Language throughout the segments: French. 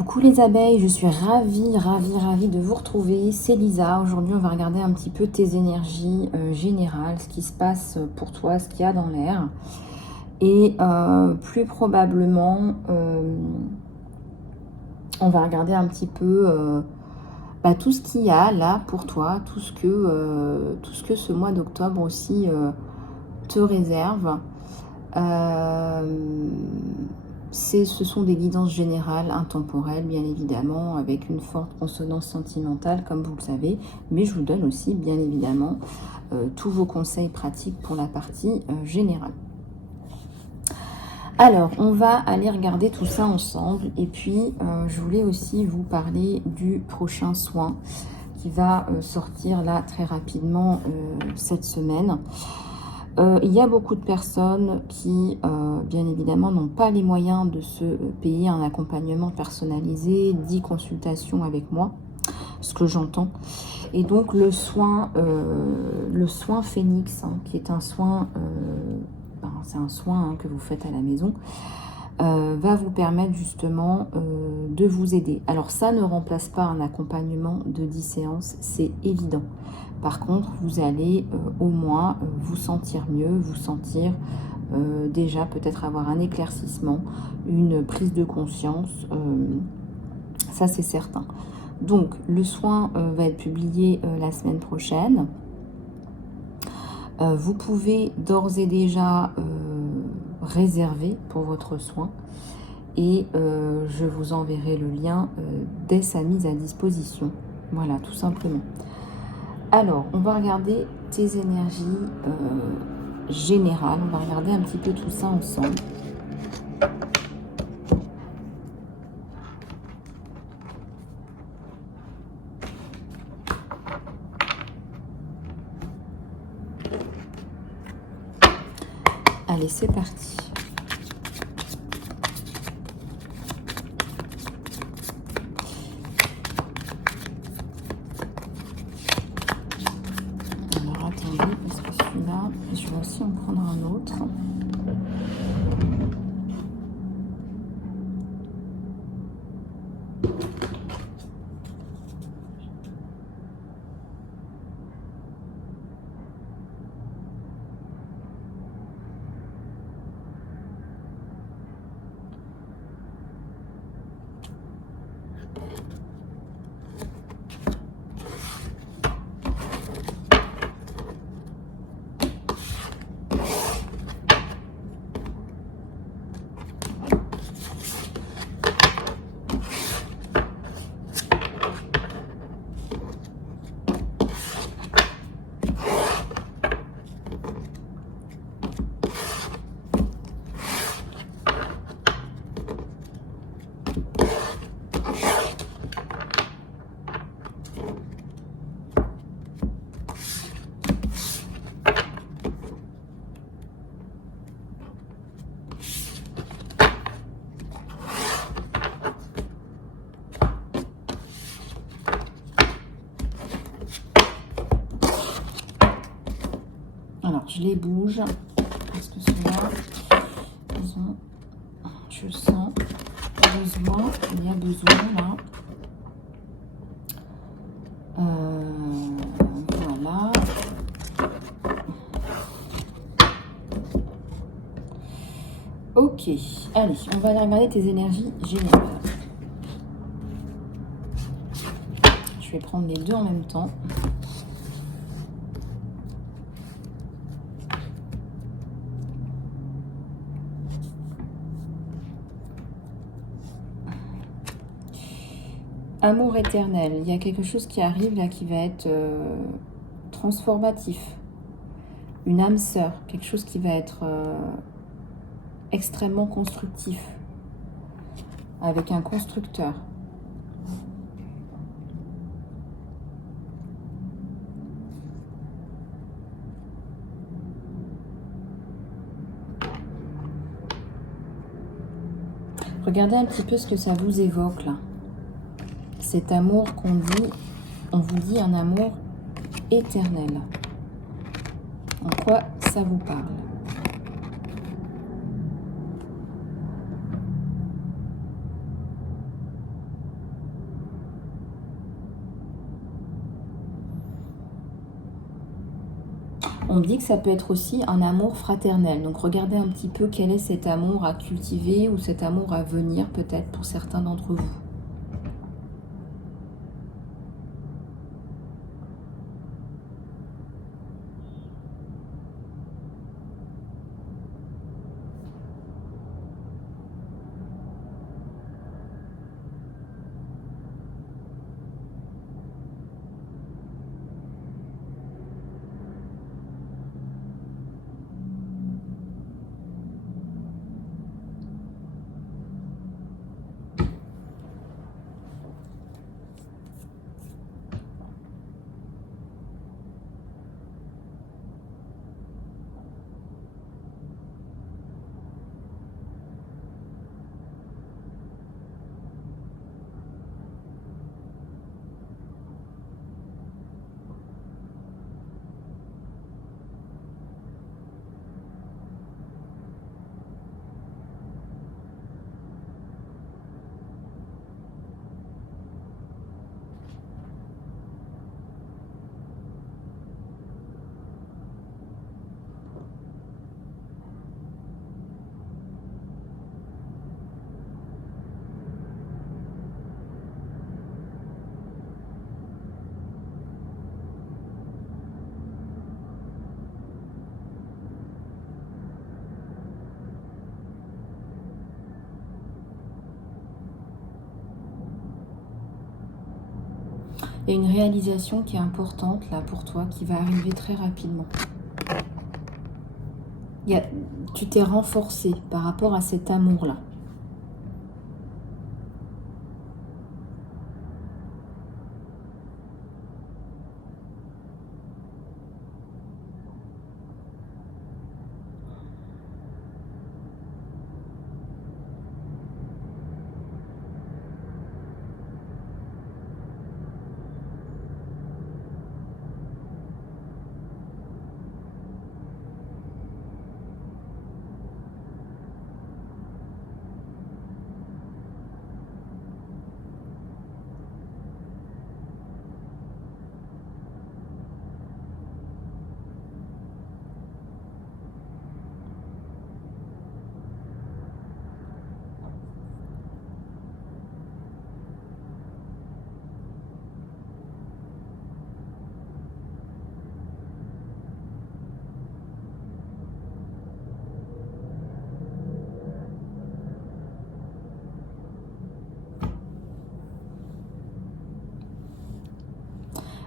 Coucou les abeilles, je suis ravie de vous retrouver. C'est Lisa. Aujourd'hui, on va regarder un petit peu tes énergies générales, ce qui se passe pour toi, ce qu'il y a dans l'air. Et plus probablement, on va regarder un petit peu tout ce qu'il y a là pour toi, tout ce que ce mois d'octobre aussi te réserve. Ce sont des guidances générales, intemporelles, bien évidemment, avec une forte consonance sentimentale, comme vous le savez. Mais je vous donne aussi, bien évidemment, tous vos conseils pratiques pour la partie générale. Alors, on va aller regarder tout ça ensemble. Et puis, je voulais aussi vous parler du prochain soin qui va sortir là très rapidement cette semaine. Il y a beaucoup de personnes qui, bien évidemment, n'ont pas les moyens de se payer un accompagnement personnalisé, 10 consultations avec moi, ce que j'entends. Et donc, le soin Phénix, qui est un soin, c'est un soin que vous faites à la maison, va vous permettre justement de vous aider. Alors, ça ne remplace pas un accompagnement de 10 séances, c'est évident. Par contre, vous allez au moins vous sentir mieux, vous sentir déjà peut-être avoir un éclaircissement, une prise de conscience, ça c'est certain. Donc, le soin va être publié la semaine prochaine. Vous pouvez d'ores et déjà réserver pour votre soin et je vous enverrai le lien dès sa mise à disposition. Voilà, tout simplement. Alors, on va regarder tes énergies générales. On va regarder un petit peu tout ça ensemble. Allez, c'est parti. Parce que celui-là, je vais aussi en prendre un autre. Alors, je les bouge parce que ceux-là, je sens besoin, il y a besoin là. Voilà. Ok, allez, on va aller regarder tes énergies générales. Je vais prendre les deux en même temps. Amour éternel, il y a quelque chose qui arrive là qui va être transformatif. Une âme sœur, quelque chose qui va être extrêmement constructif. Avec un constructeur. Regardez un petit peu ce que ça vous évoque là. Cet amour qu'on dit, on vous dit un amour éternel. En quoi ça vous parle? On me dit que ça peut être aussi un amour fraternel. Donc regardez un petit peu quel est cet amour à cultiver ou cet amour à venir peut-être pour certains d'entre vous. Il y a une réalisation qui est importante là pour toi, qui va arriver très rapidement. Tu t'es renforcé par rapport à cet amour-là.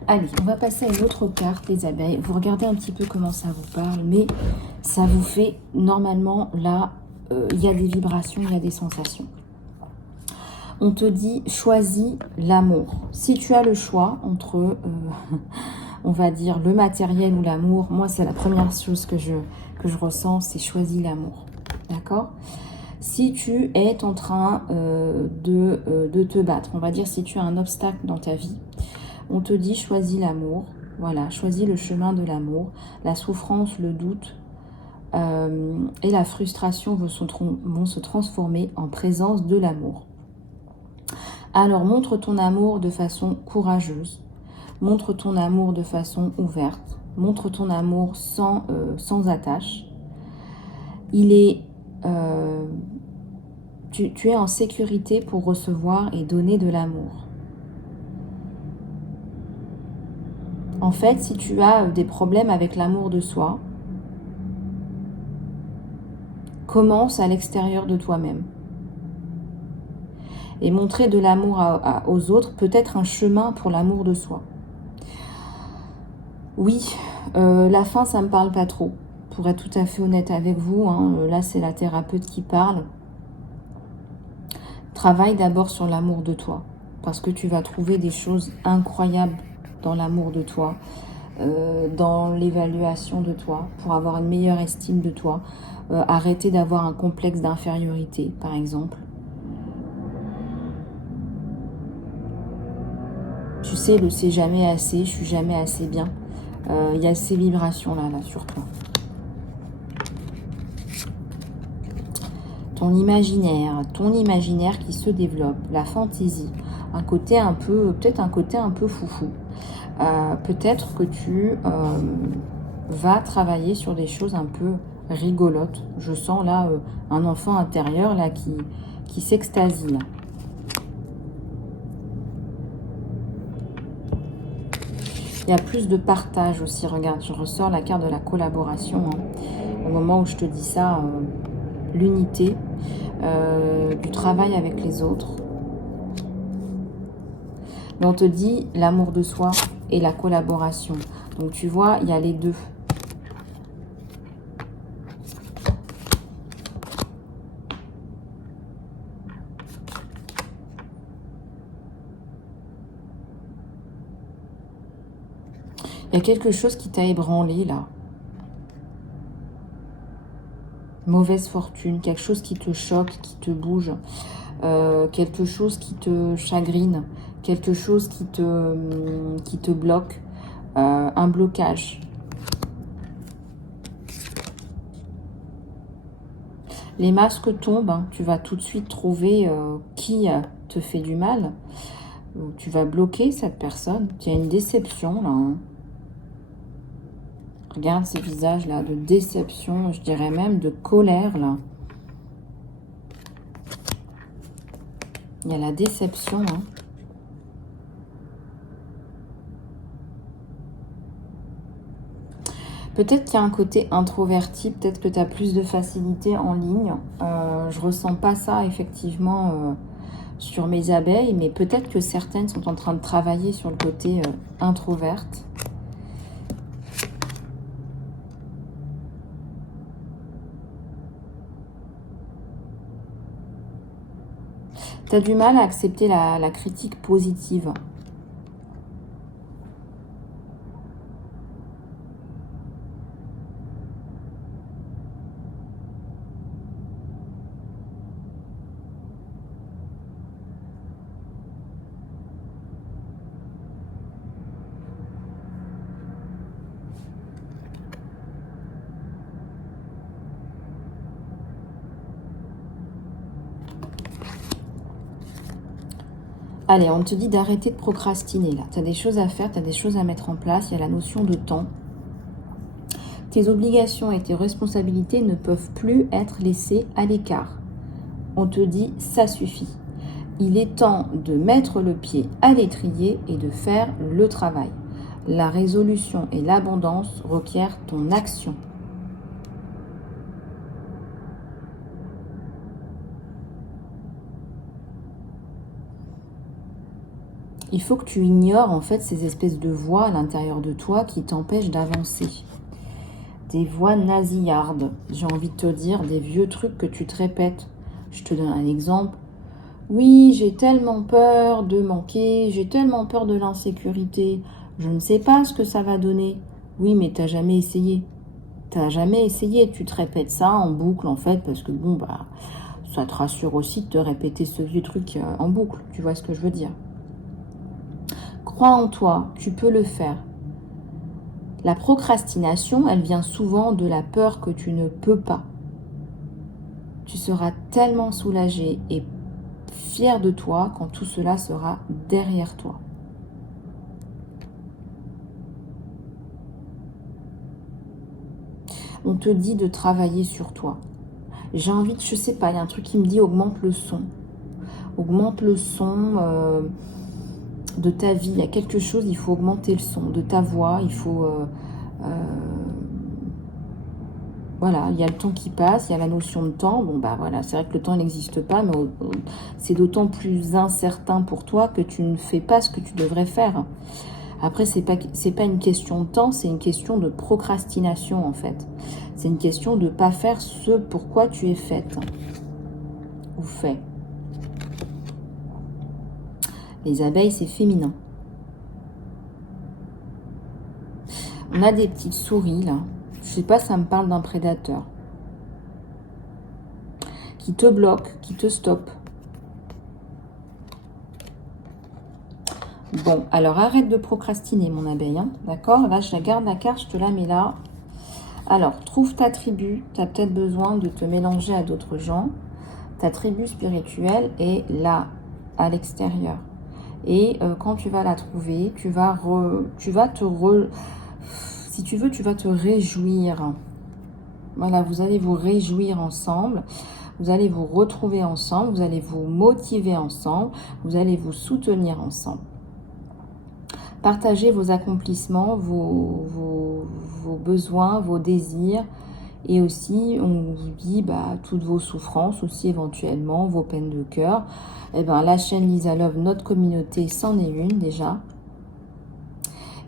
Allez, on va passer à une autre carte, les abeilles. Vous regardez un petit peu comment ça vous parle, mais ça vous fait, normalement, là, il y a des vibrations, il y a des sensations. On te dit, choisis l'amour. Si tu as le choix entre, on va dire, le matériel ou l'amour, moi, c'est la première chose que je ressens, c'est choisis l'amour. D'accord ? Si tu es en train de te battre, on va dire, si tu as un obstacle dans ta vie, on te dit choisis l'amour, voilà, choisis le chemin de l'amour. La souffrance, le doute et la frustration vont se transformer en présence de l'amour. Alors montre ton amour de façon courageuse, montre ton amour de façon ouverte, montre ton amour sans attache. Tu es en sécurité pour recevoir et donner de l'amour. En fait, si tu as des problèmes avec l'amour de soi, commence à l'extérieur de toi-même. Et montrer de l'amour aux autres peut être un chemin pour l'amour de soi. Oui, la fin, ça ne me parle pas trop. Pour être tout à fait honnête avec vous, hein, là, c'est la thérapeute qui parle. Travaille d'abord sur l'amour de toi, parce que tu vas trouver des choses incroyables dans l'amour de toi, dans l'évaluation de toi, pour avoir une meilleure estime de toi, arrêter d'avoir un complexe d'infériorité, par exemple. Tu sais, le c'est jamais assez, je suis jamais assez bien. Il y a ces vibrations-là sur toi. Ton imaginaire qui se développe, la fantaisie, peut-être un côté un peu foufou. Peut-être que va travailler sur des choses un peu rigolotes. Je sens là un enfant intérieur là qui s'extasie là. Il y a plus de partage aussi. Regarde, je ressors la carte de la collaboration. Hein. Au moment où je te dis ça, l'unité, du travail avec les autres. Mais on te dit l'amour de soi et la collaboration. Donc tu vois, il y a les deux. Il y a quelque chose qui t'a ébranlé là. Mauvaise fortune, quelque chose qui te choque, qui te bouge, quelque chose qui te chagrine, quelque chose qui te bloque, un blocage. Les masques tombent, hein, tu vas tout de suite trouver qui te fait du mal. Tu vas bloquer cette personne. Il y a une déception là. Hein. Regarde ces visages là de déception, je dirais même de colère là. Il y a la déception. Hein. Peut-être qu'il y a un côté introverti, peut-être que tu as plus de facilité en ligne. Je ressens pas ça effectivement sur mes abeilles, mais peut-être que certaines sont en train de travailler sur le côté introverte. Tu as du mal à accepter la critique positive. Allez, on te dit d'arrêter de procrastiner là. Tu as des choses à faire, tu as des choses à mettre en place. Il y a la notion de temps. Tes obligations et tes responsabilités ne peuvent plus être laissées à l'écart. On te dit, ça suffit. Il est temps de mettre le pied à l'étrier et de faire le travail. La résolution et l'abondance requièrent ton action. Il faut que tu ignores en fait ces espèces de voix à l'intérieur de toi qui t'empêchent d'avancer. Des voix nasillardes, j'ai envie de te dire, des vieux trucs que tu te répètes. Je te donne un exemple. Oui, j'ai tellement peur de manquer, j'ai tellement peur de l'insécurité. Je ne sais pas ce que ça va donner. Oui, mais t'as jamais essayé. T'as jamais essayé. Tu te répètes ça en boucle en fait parce que bon, bah, ça te rassure aussi de te répéter ce vieux truc en boucle. Tu vois ce que je veux dire? Crois en toi, tu peux le faire. La procrastination, elle vient souvent de la peur que tu ne peux pas. Tu seras tellement soulagé et fier de toi quand tout cela sera derrière toi. On te dit de travailler sur toi. J'ai envie de, je sais pas, il y a un truc qui me dit augmente le son. Augmente le son de ta vie. Il y a quelque chose, il faut augmenter le son de ta voix. Il faut... voilà, il y a le temps qui passe, il y a la notion de temps. Bon, bah voilà, c'est vrai que le temps n'existe pas, mais c'est d'autant plus incertain pour toi que tu ne fais pas ce que tu devrais faire. Après, c'est pas une question de temps, c'est une question de procrastination, en fait. C'est une question de ne pas faire ce pourquoi tu es faite ou fait. Les abeilles, c'est féminin. On a des petites souris, là. Je sais pas, ça me parle d'un prédateur. Qui te bloque, qui te stoppe. Bon, alors arrête de procrastiner, mon abeille, hein, d'accord? Là, je la garde la carte, je te la mets là. Alors, trouve ta tribu. Tu as peut-être besoin de te mélanger à d'autres gens. Ta tribu spirituelle est là, à l'extérieur. Et quand tu vas la trouver, si tu veux, tu vas te réjouir. Voilà, vous allez vous réjouir ensemble. Vous allez vous retrouver ensemble. Vous allez vous motiver ensemble. Vous allez vous soutenir ensemble. Partagez vos accomplissements, vos besoins, vos désirs. Et aussi, on vous dit toutes vos souffrances aussi éventuellement, vos peines de cœur. Eh bien, la chaîne Lisa Love, notre communauté, c'en est une déjà.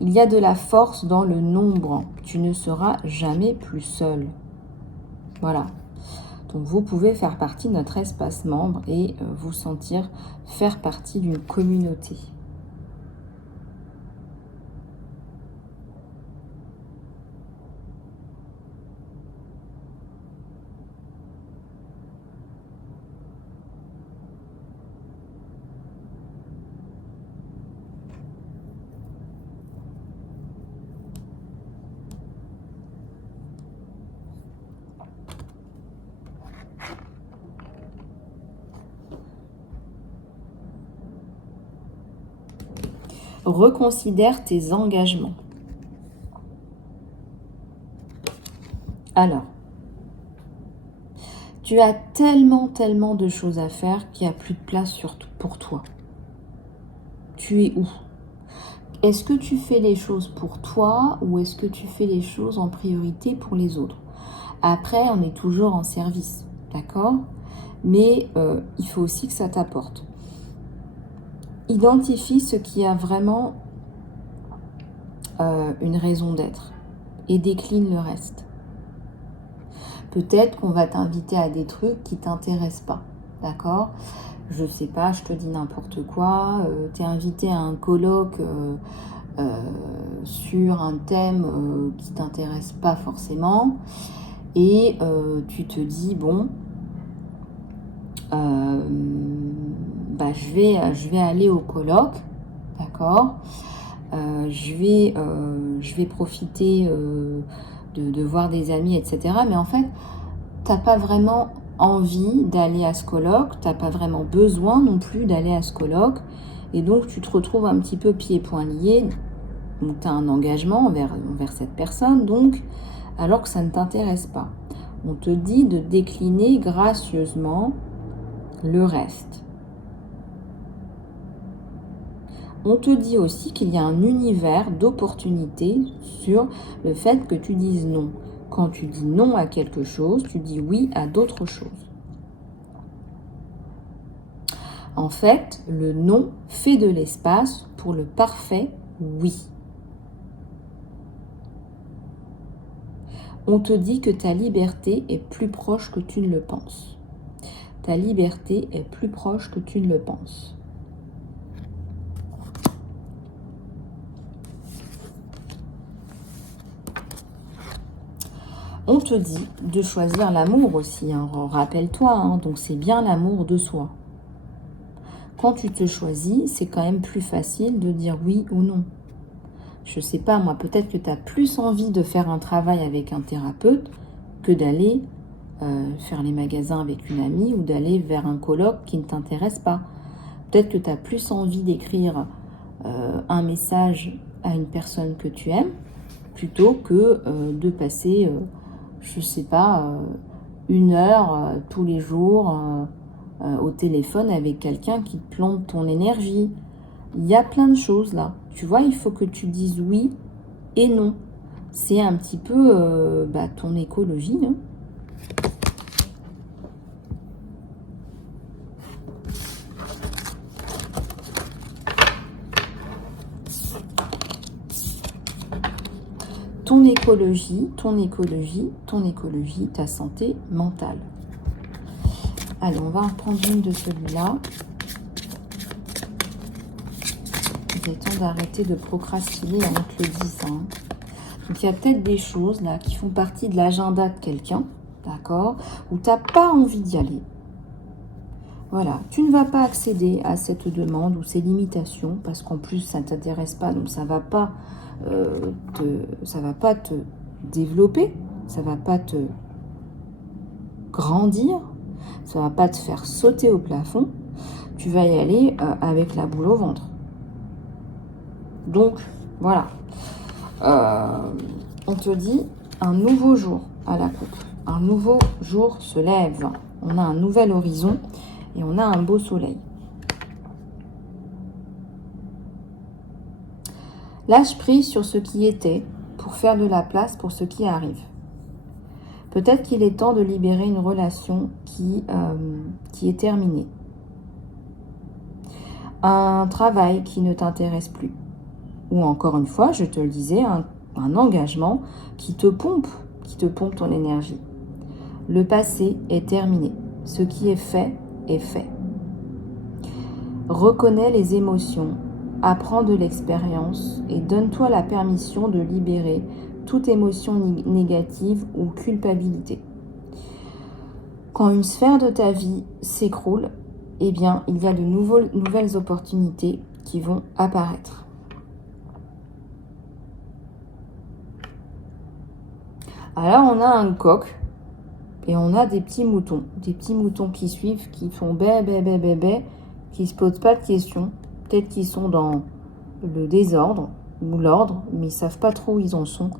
Il y a de la force dans le nombre. Tu ne seras jamais plus seul. Voilà. Donc, vous pouvez faire partie de notre espace membre et vous sentir faire partie d'une communauté. Reconsidère tes engagements. Alors, tu as tellement de choses à faire qu'il n'y a plus de place pour toi. Tu es où? Est-ce que tu fais les choses pour toi ou est-ce que tu fais les choses en priorité pour les autres? Après, on est toujours en service, d'accord? Mais il faut aussi que ça t'apporte. Identifie ce qui a vraiment une raison d'être et décline le reste. Peut-être qu'on va t'inviter à des trucs qui ne t'intéressent pas, d'accord? Je sais pas, je te dis n'importe quoi, tu es invité à un colloque sur un thème qui ne t'intéresse pas forcément et tu te dis, bon, je vais aller au colloque, d'accord, je vais profiter de voir des amis, etc. Mais en fait, t'as pas vraiment envie d'aller à ce colloque, t'as pas vraiment besoin non plus d'aller à ce colloque, et donc tu te retrouves un petit peu pieds et poings liés, donc tu as un engagement envers cette personne, donc alors que ça ne t'intéresse pas. On te dit de décliner gracieusement le reste. On te dit aussi qu'il y a un univers d'opportunités sur le fait que tu dises non. Quand tu dis non à quelque chose, tu dis oui à d'autres choses. En fait, le non fait de l'espace pour le parfait oui. On te dit que ta liberté est plus proche que tu ne le penses. Ta liberté est plus proche que tu ne le penses. On te dit de choisir l'amour aussi, hein. Rappelle-toi, hein, donc c'est bien l'amour de soi. Quand tu te choisis, c'est quand même plus facile de dire oui ou non. Je sais pas, moi, peut-être que tu as plus envie de faire un travail avec un thérapeute que d'aller faire les magasins avec une amie ou d'aller vers un colloque qui ne t'intéresse pas. Peut-être que tu as plus envie d'écrire un message à une personne que tu aimes plutôt que de passer, je sais pas, 1 heure tous les jours au téléphone avec quelqu'un qui te plombe ton énergie. Il y a plein de choses là. Tu vois, il faut que tu dises oui et non. C'est un petit peu ton écologie, hein. Ton écologie, ta santé mentale. Allez, on va en prendre une de celui-là. Il est temps d'arrêter de procrastiner avec le 10. Hein. Donc, il y a peut-être des choses là qui font partie de l'agenda de quelqu'un, d'accord, où tu n'as pas envie d'y aller. Voilà, tu ne vas pas accéder à cette demande ou ces limitations parce qu'en plus, ça ne t'intéresse pas, donc ça ne va pas te développer, ça ne va pas te grandir, ça ne va pas te faire sauter au plafond. Tu vas y aller avec la boule au ventre. Donc, voilà. On te dit un nouveau jour à la coupe. Un nouveau jour se lève. On a un nouvel horizon et on a un beau soleil. Lâche prise sur ce qui était pour faire de la place pour ce qui arrive. Peut-être qu'il est temps de libérer une relation qui est terminée. Un travail qui ne t'intéresse plus. Ou encore une fois, je te le disais, un engagement qui te pompe ton énergie. Le passé est terminé. Ce qui est fait est fait. Reconnais les émotions, apprends de l'expérience et donne-toi la permission de libérer toute émotion négative ou culpabilité. Quand une sphère de ta vie s'écroule, eh bien, il y a de nouvelles opportunités qui vont apparaître. Alors, on a un coq et on a des petits moutons qui suivent, qui font bé, bé, bé, bé, bé, qui ne se posent pas de questions. Peut-être qu'ils sont dans le désordre ou l'ordre, mais ils ne savent pas trop où ils en sont.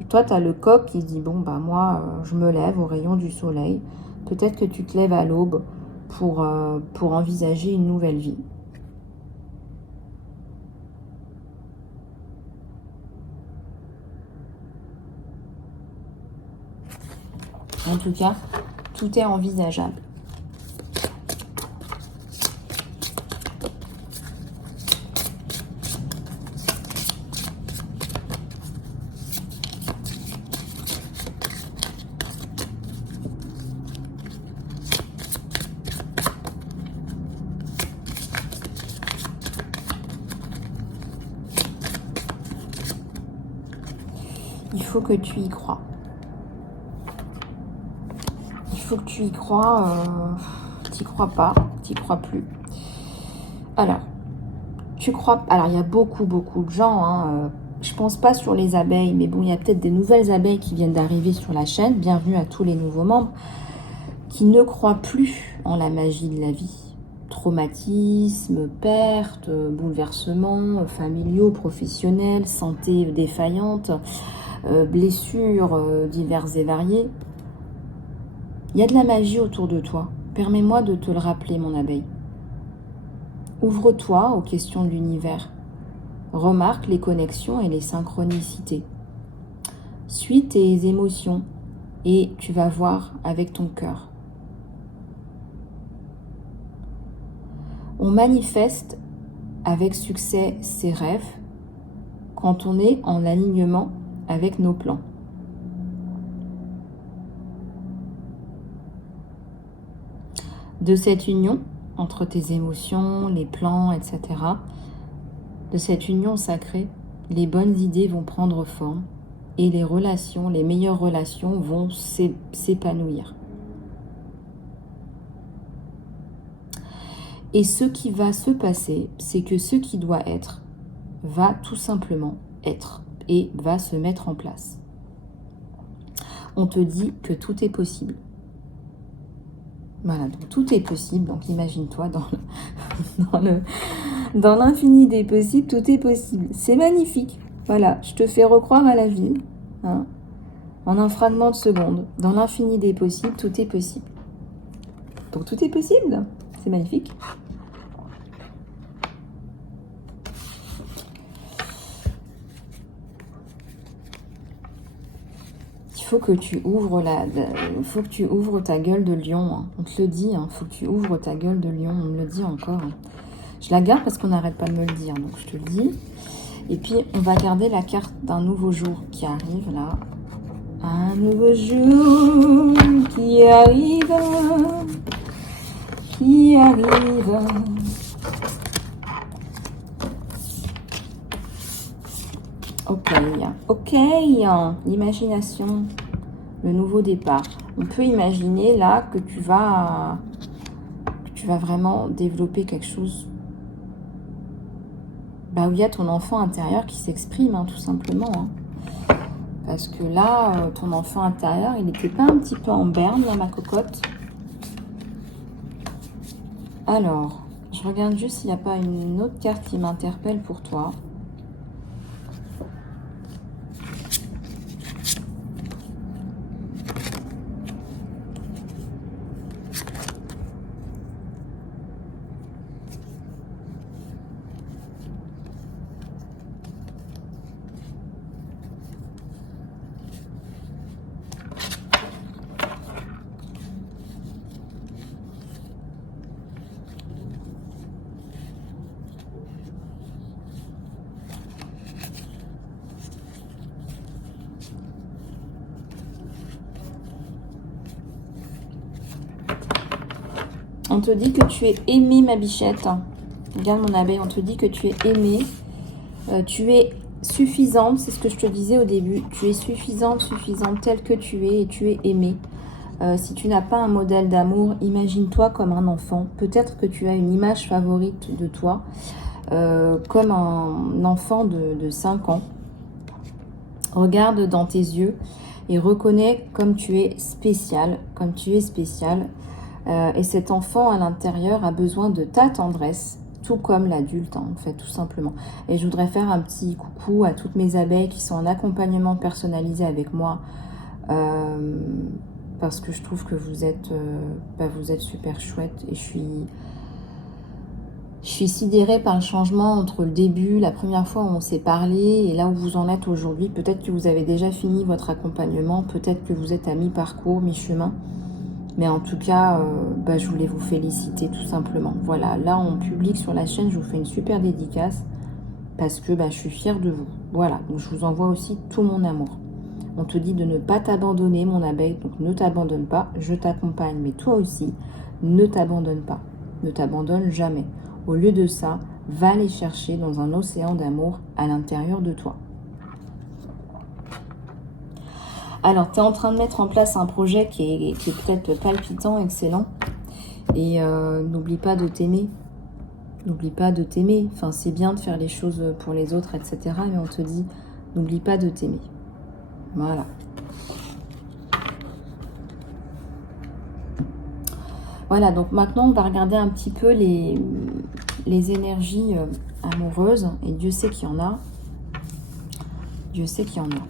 Et toi, tu as le coq qui se dit, bon, bah moi, je me lève au rayon du soleil. Peut-être que tu te lèves à l'aube pour envisager une nouvelle vie. En tout cas, tout est envisageable. Il faut que tu y crois. Il faut que tu y crois. T'y crois pas, t'y crois plus. Alors, tu crois. Alors, il y a beaucoup de gens. Je pense pas sur les abeilles, mais bon, il y a peut-être des nouvelles abeilles qui viennent d'arriver sur la chaîne. Bienvenue à tous les nouveaux membres qui ne croient plus en la magie de la vie. Traumatisme, perte, bouleversements familiaux, professionnels, santé défaillante, blessures diverses et variées. Il y a de la magie autour de toi. Permets-moi de te le rappeler, mon abeille. Ouvre-toi aux questions de l'univers. Remarque les connexions et les synchronicités. Suis tes émotions et tu vas voir avec ton cœur. On manifeste avec succès ses rêves quand on est en alignement avec nos plans. De cette union entre tes émotions, les plans, etc., de cette union sacrée, les bonnes idées vont prendre forme et les relations, les meilleures relations vont s'épanouir. Et ce qui va se passer, c'est que ce qui doit être va tout simplement être et va se mettre en place. On te dit que tout est possible. Voilà, donc tout est possible. Donc imagine-toi dans l'infini des possibles, tout est possible. C'est magnifique. Voilà, je te fais recroire à la vie, hein, en un fragment de seconde. Dans l'infini des possibles, tout est possible. Donc tout est possible. C'est magnifique. Il faut que tu ouvres faut que tu ouvres ta gueule de lion. Hein. On te le dit, il faut que tu ouvres ta gueule de lion. On me le dit encore. Hein. Je la garde parce qu'on n'arrête pas de me le dire. Donc je te le dis. Et puis on va garder la carte d'un nouveau jour qui arrive là. Un nouveau jour qui arrive. Qui arrive. Ok, l'imagination, le nouveau départ. On peut imaginer là que tu vas vraiment développer quelque chose où il y a ton enfant intérieur qui s'exprime, tout simplement. Parce que là, ton enfant intérieur, il n'était pas un petit peu en berne, là, ma cocotte? Alors, je regarde juste s'il n'y a pas une autre carte qui m'interpelle pour toi. On te dit que tu es aimée, ma bichette. Regarde mon abeille, on te dit que tu es aimée. Tu es suffisante, c'est ce que je te disais au début. Tu es suffisante telle que tu es et tu es aimée. Si tu n'as pas un modèle d'amour, imagine-toi comme un enfant. Peut-être que tu as une image favorite de toi, comme un enfant de 5 ans. Regarde dans tes yeux et reconnais comme tu es spécial, et cet enfant à l'intérieur a besoin de ta tendresse, tout comme l'adulte, hein, en fait, tout simplement. Et je voudrais faire un petit coucou à toutes mes abeilles qui sont en accompagnement personnalisé avec moi, parce que je trouve que vous êtes super chouette, et je suis sidérée par le changement entre le début, la première fois où on s'est parlé, et là où vous en êtes aujourd'hui. Peut-être que vous avez déjà fini votre accompagnement, peut-être que vous êtes à mi-parcours, mi-chemin. Mais en tout cas, je voulais vous féliciter tout simplement. Voilà, là en public sur la chaîne, je vous fais une super dédicace parce que je suis fière de vous. Voilà, donc je vous envoie aussi tout mon amour. On te dit de ne pas t'abandonner, mon abeille, donc ne t'abandonne pas, je t'accompagne. Mais toi aussi, ne t'abandonne pas, ne t'abandonne jamais. Au lieu de ça, va les chercher dans un océan d'amour à l'intérieur de toi. Alors, tu es en train de mettre en place un projet qui est peut-être palpitant, excellent. Et n'oublie pas de t'aimer. N'oublie pas de t'aimer. Enfin, c'est bien de faire les choses pour les autres, etc. Mais on te dit, n'oublie pas de t'aimer. Voilà. Voilà, donc maintenant, on va regarder un petit peu les énergies amoureuses. Et Dieu sait qu'il y en a. Dieu sait qu'il y en a.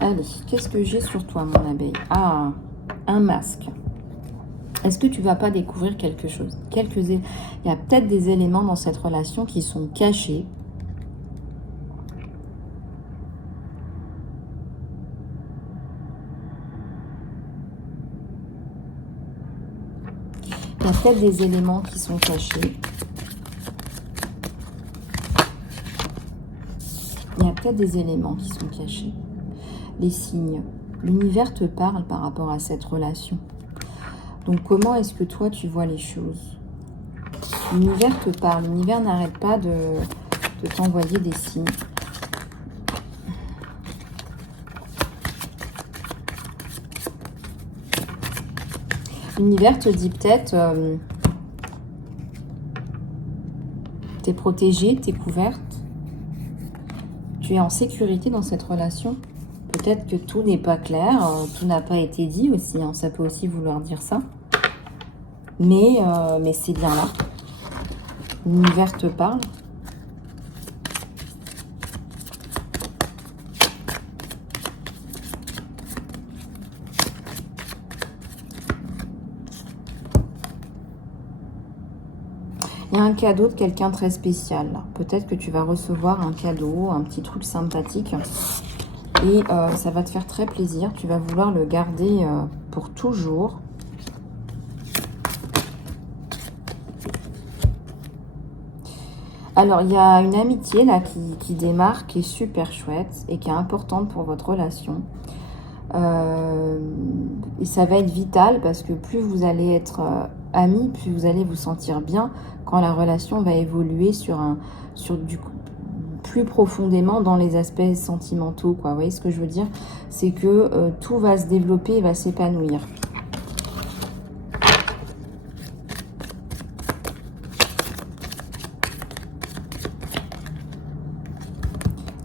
Allez, qu'est-ce que j'ai sur toi, mon abeille? Ah, un masque. Est-ce que tu vas pas découvrir quelque chose? Il y a peut-être des éléments dans cette relation qui sont cachés. Il y a peut-être des éléments qui sont cachés. Il y a peut-être des éléments qui sont cachés. Les signes. L'univers te parle par rapport à cette relation. Donc, comment est-ce que toi, tu vois les choses? L'univers te parle. L'univers n'arrête pas de t'envoyer des signes. L'univers te dit peut-être, t'es protégée, t'es couverte. Tu es en sécurité dans cette relation. Peut-être que tout n'est pas clair, tout n'a pas été dit aussi, hein, ça peut aussi vouloir dire ça. Mais c'est bien là. L'univers te parle. Il y a un cadeau de quelqu'un très spécial. Peut-être que tu vas recevoir un cadeau, un petit truc sympathique. Et ça va te faire très plaisir. Tu vas vouloir le garder pour toujours. Alors, il y a une amitié là qui démarre, qui est super chouette et qui est importante pour votre relation. Et ça va être vital parce que plus vous allez être amis, plus vous allez vous sentir bien quand la relation va évoluer sur du plus profondément dans les aspects sentimentaux, quoi. Vous voyez ce que je veux dire? C'est que tout va se développer et va s'épanouir.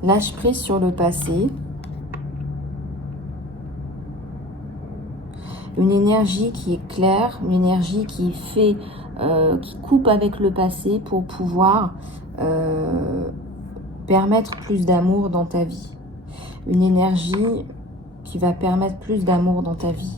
Lâche prise sur le passé. Une énergie qui est claire, une énergie qui qui coupe avec le passé pour pouvoir permettre plus d'amour dans ta vie. Une énergie qui va permettre plus d'amour dans ta vie.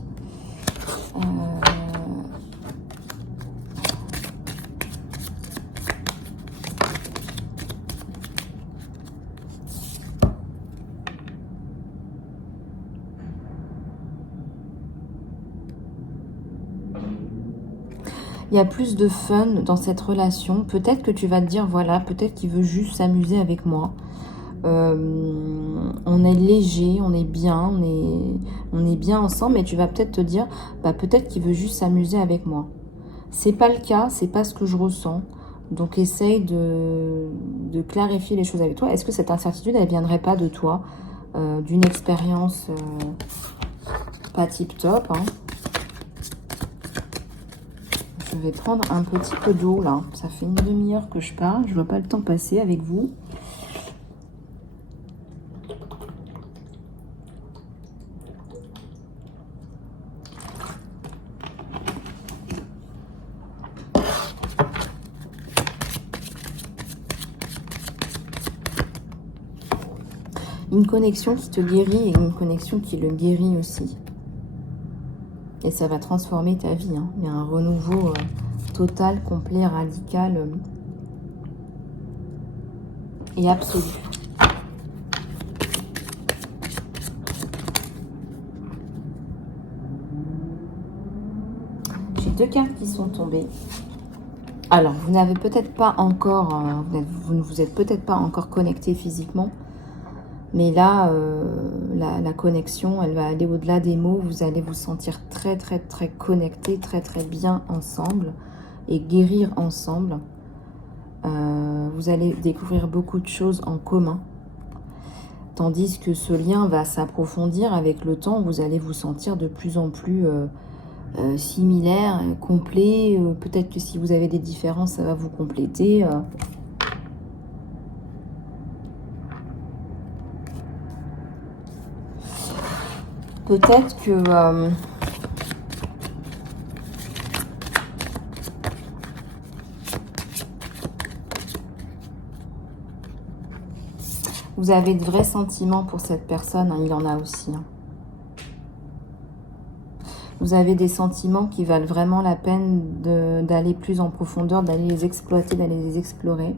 Il y a plus de fun dans cette relation. Peut-être que tu vas te dire, voilà, peut-être qu'il veut juste s'amuser avec moi. On est léger, on est bien, on est bien ensemble, mais tu vas peut-être te dire, bah, peut-être qu'il veut juste s'amuser avec moi. C'est pas le cas, c'est pas ce que je ressens. Donc essaye de clarifier les choses avec toi. Est-ce que cette incertitude, elle viendrait pas de toi, d'une expérience pas tip top, hein. Je vais prendre un petit peu d'eau là. Ça fait une demi-heure que je parle. Je vois pas le temps passer avec vous. Une connexion qui te guérit et une connexion qui le guérit aussi. Et ça va transformer ta vie, hein. Il y a un renouveau total, complet, radical et absolu. J'ai 2 cartes qui sont tombées. Alors, vous n'avez peut-être pas encore, vous ne vous êtes peut-être pas encore connecté physiquement, mais là, la connexion, elle va aller au-delà des mots. Vous allez vous sentir très, très, très connecté, très, très bien ensemble et guérir ensemble. Vous allez découvrir beaucoup de choses en commun. Tandis que ce lien va s'approfondir avec le temps. Vous allez vous sentir de plus en plus similaire, complet. Peut-être que si vous avez des différences, ça va vous compléter. Peut-être que vous avez de vrais sentiments pour cette personne, hein, il en a aussi. Hein. Vous avez des sentiments qui valent vraiment la peine d'aller plus en profondeur, d'aller les exploiter, d'aller les explorer.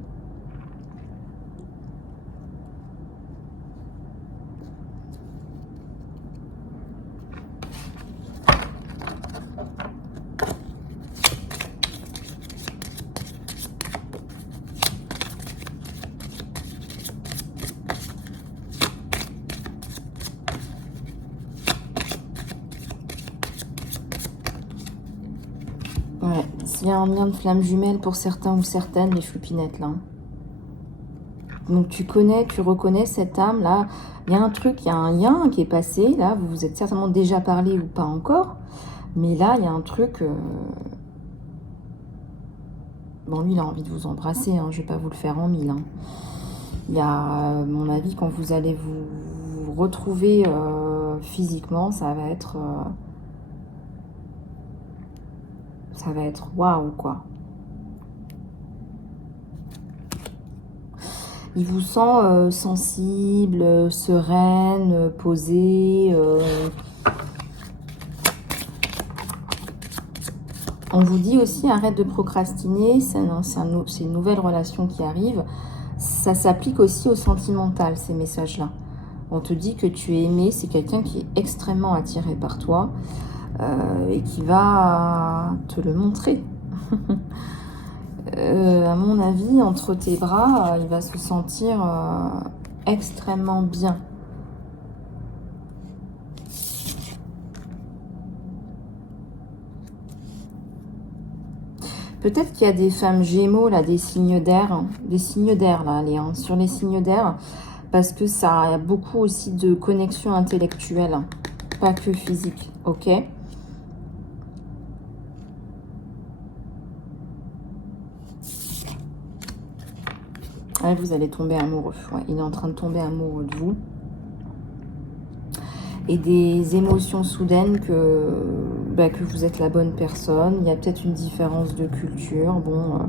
Ouais, s'il y a un lien de flamme jumelle pour certains ou certaines, les choupinettes là. Donc tu connais, tu reconnais cette âme là. Il y a un truc, il y a un lien qui est passé là. Vous vous êtes certainement déjà parlé ou pas encore. Mais là, il y a un truc... Bon, lui, il a envie de vous embrasser. Hein, je ne vais pas vous le faire en mille. Hein. Il y a, à mon avis, quand vous allez vous retrouver physiquement, ça va être waouh, quoi. Il vous sent sensible, sereine, posée. On vous dit aussi, arrête de procrastiner. C'est une nouvelle relation qui arrive. Ça s'applique aussi au sentimental, ces messages-là. On te dit que tu es aimé. C'est quelqu'un qui est extrêmement attiré par toi et qui va te le montrer. À mon avis, entre tes bras, il va se sentir extrêmement bien. Peut-être qu'il y a des femmes gémeaux, là, des signes d'air, là, allez, hein, sur les signes d'air, parce que ça a beaucoup aussi de connexion intellectuelle, hein, pas que physique, ok ? Ah, vous allez tomber amoureux. Ouais, il est en train de tomber amoureux de vous. Et des émotions soudaines que vous êtes la bonne personne. Il y a peut-être une différence de culture. Bon,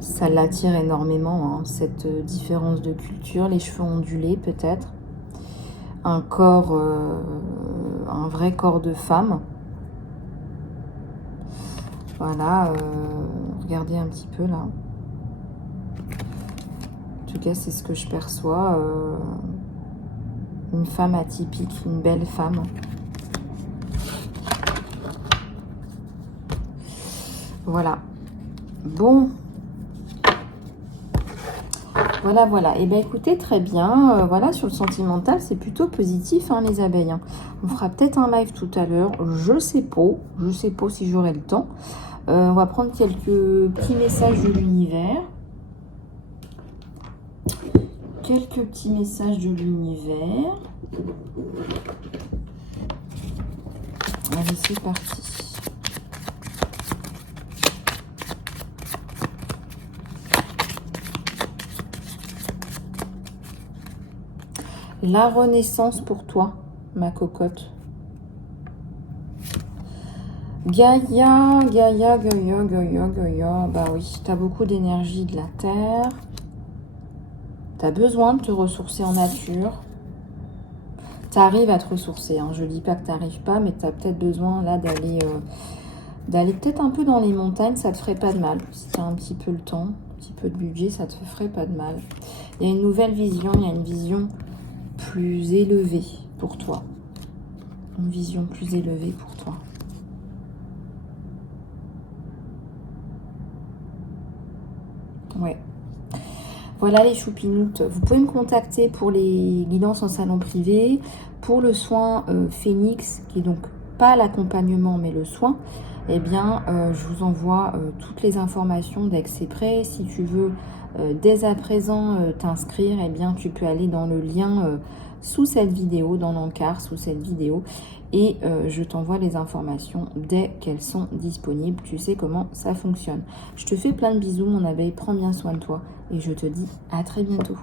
ça l'attire énormément, hein, cette différence de culture. Les cheveux ondulés peut-être. Un corps, un vrai corps de femme. Voilà, regardez un petit peu là. En tout cas, c'est ce que je perçois. Une femme atypique, une belle femme. Voilà. Bon. Voilà, voilà. Et bien, écoutez, très bien. Voilà, sur le sentimental, c'est plutôt positif, hein, les abeilles. Hein. On fera peut-être un live tout à l'heure. Je sais pas. Je sais pas si j'aurai le temps. On va prendre quelques petits messages de l'univers. Quelques petits messages de l'univers. Allez, c'est parti. La renaissance pour toi, ma cocotte. Gaïa. Bah oui, tu as beaucoup d'énergie de la terre. Tu as besoin de te ressourcer en nature. Tu arrives à te ressourcer. Hein. Je ne dis pas que tu n'arrives pas, mais tu as peut-être besoin là d'aller peut-être un peu dans les montagnes. Ça ne te ferait pas de mal. Si tu as un petit peu le temps, un petit peu de budget, ça ne te ferait pas de mal. Il y a une nouvelle vision, il y a une vision plus élevée pour toi. Une vision plus élevée pour toi. Ouais. Voilà les choupinoutes. Vous pouvez me contacter pour les guidances en salon privé, pour le soin Phénix, qui est donc pas l'accompagnement mais le soin. Eh bien, je vous envoie toutes les informations dès que c'est prêt. Si tu veux dès à présent t'inscrire, eh bien, tu peux aller dans le lien sous cette vidéo, dans l'encart sous cette vidéo. Et je t'envoie les informations dès qu'elles sont disponibles. Tu sais comment ça fonctionne. Je te fais plein de bisous, mon abeille. Prends bien soin de toi. Et je te dis à très bientôt.